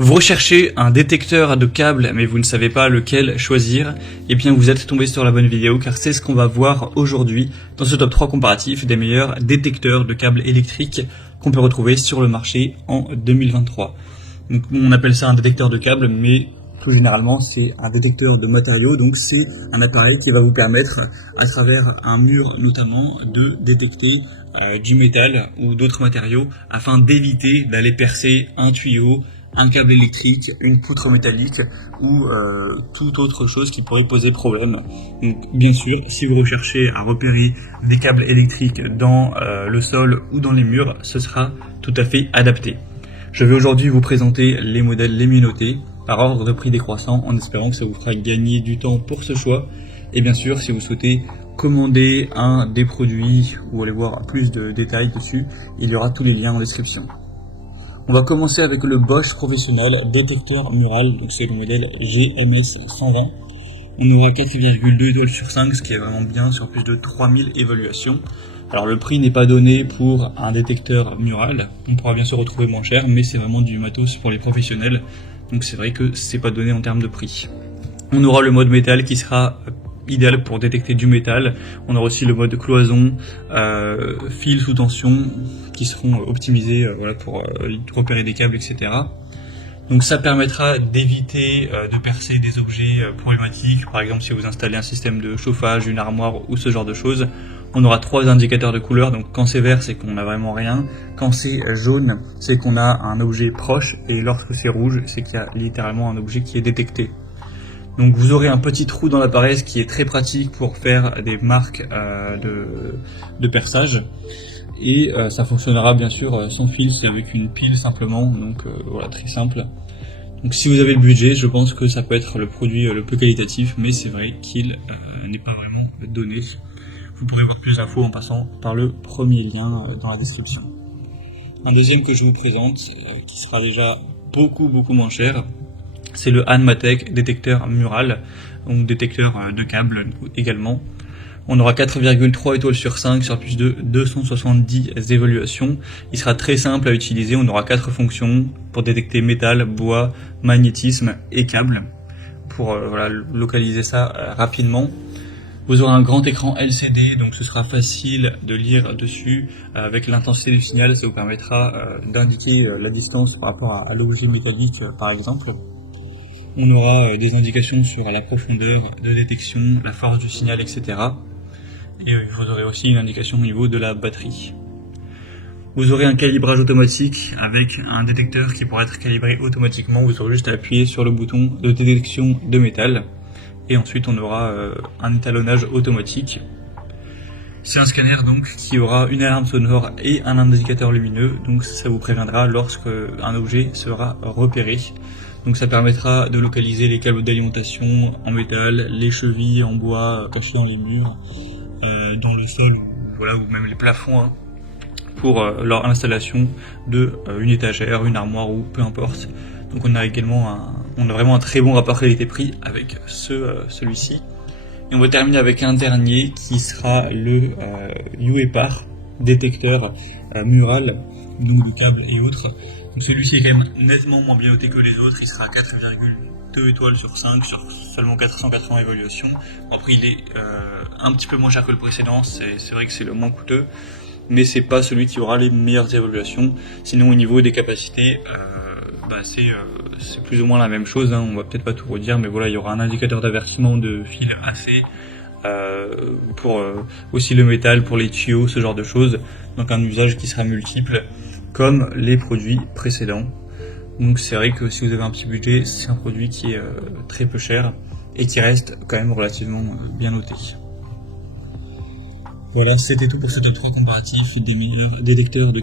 Vous recherchez un détecteur de câbles mais vous ne savez pas lequel choisir, eh bien vous êtes tombé sur la bonne vidéo car c'est ce qu'on va voir aujourd'hui dans ce top 3 comparatif des meilleurs détecteurs de câbles électriques qu'on peut retrouver sur le marché en 2023. Donc on appelle ça un détecteur de câbles mais plus généralement c'est un détecteur de matériaux, donc c'est un appareil qui va vous permettre à travers un mur notamment de détecter du métal ou d'autres matériaux afin d'éviter d'aller percer un tuyau, un câble électrique, une poutre métallique ou toute autre chose qui pourrait poser problème. Donc bien sûr, si vous recherchez à repérer des câbles électriques dans le sol ou dans les murs, ce sera tout à fait adapté. Je vais aujourd'hui vous présenter les modèles les mieux notés par ordre de prix décroissant en espérant que ça vous fera gagner du temps pour ce choix. Et bien sûr, si vous souhaitez commander un des produits ou aller voir plus de détails dessus, il y aura tous les liens en description. On va commencer avec le Bosch Professionnel détecteur mural, donc c'est le modèle GMS 120. On aura 4,2 étoiles sur 5, ce qui est vraiment bien sur plus de 3000 évaluations. Alors le prix n'est pas donné pour un détecteur mural, on pourra bien sûr retrouver moins cher, mais c'est vraiment du matos pour les professionnels, donc c'est vrai que c'est pas donné en termes de prix. On aura le mode métal qui sera idéal pour détecter du métal. On aura aussi le mode cloison, fil sous tension qui seront optimisés pour repérer des câbles, etc. Donc ça permettra d'éviter de percer des objets problématiques, par exemple si vous installez un système de chauffage, une armoire ou ce genre de choses. On aura 3 indicateurs de couleur, donc quand c'est vert c'est qu'on n'a vraiment rien, quand c'est jaune c'est qu'on a un objet proche, et lorsque c'est rouge c'est qu'il y a littéralement un objet qui est détecté. Donc vous aurez un petit trou dans l'appareil, ce qui est très pratique pour faire des marques de perçage. Et ça fonctionnera bien sûr sans fil, c'est avec une pile simplement, donc voilà, très simple. Donc si vous avez le budget, je pense que ça peut être le produit le plus qualitatif, mais c'est vrai qu'il n'est pas vraiment donné. Vous pourrez voir plus d'infos en passant par le premier lien dans la description. Un deuxième que je vous présente, qui sera déjà beaucoup moins cher, c'est le Hanmatech détecteur mural, donc détecteur de câbles également. On aura 4,3 étoiles sur 5 sur plus de 270 évaluations. Il sera très simple à utiliser, on aura 4 fonctions pour détecter métal, bois, magnétisme et câbles, pour localiser ça rapidement. Vous aurez un grand écran LCD, donc ce sera facile de lire dessus. Avec l'intensité du signal, ça vous permettra d'indiquer la distance par rapport à l'objet métallique par exemple. On aura des indications sur la profondeur de détection, la force du signal, etc. Et vous aurez aussi une indication au niveau de la batterie. Vous aurez un calibrage automatique avec un détecteur qui pourra être calibré automatiquement. Vous aurez juste à appuyer sur le bouton de détection de métal. Et ensuite on aura un étalonnage automatique. C'est un scanner donc qui aura une alarme sonore et un indicateur lumineux, donc ça vous préviendra lorsque un objet sera repéré. Donc ça permettra de localiser les câbles d'alimentation en métal, les chevilles en bois cachées dans les murs, dans le sol, ou même les plafonds, pour leur installation de une étagère, une armoire ou peu importe. Donc on a vraiment un très bon rapport qualité-prix avec celui-ci. Et on va terminer avec un dernier qui sera le UEPAR détecteur mural, donc de câbles et autres. Donc celui-ci est quand même nettement moins bien noté que les autres, il sera à 4,2 étoiles sur 5 sur seulement 480 évaluations. Bon, après il est un petit peu moins cher que le précédent, c'est vrai que c'est le moins coûteux, mais c'est pas celui qui aura les meilleures évaluations. Sinon au niveau des capacités, c'est plus ou moins la même chose, on va peut-être pas tout redire, mais voilà, il y aura un indicateur d'avertissement de fil AC, pour aussi le métal, pour les tuyaux, ce genre de choses, donc un usage qui sera multiple comme les produits précédents. Donc c'est vrai que si vous avez un petit budget, c'est un produit qui est très peu cher et qui reste quand même relativement bien noté. Voilà, c'était tout pour ce top 3 comparatif des meilleurs détecteurs de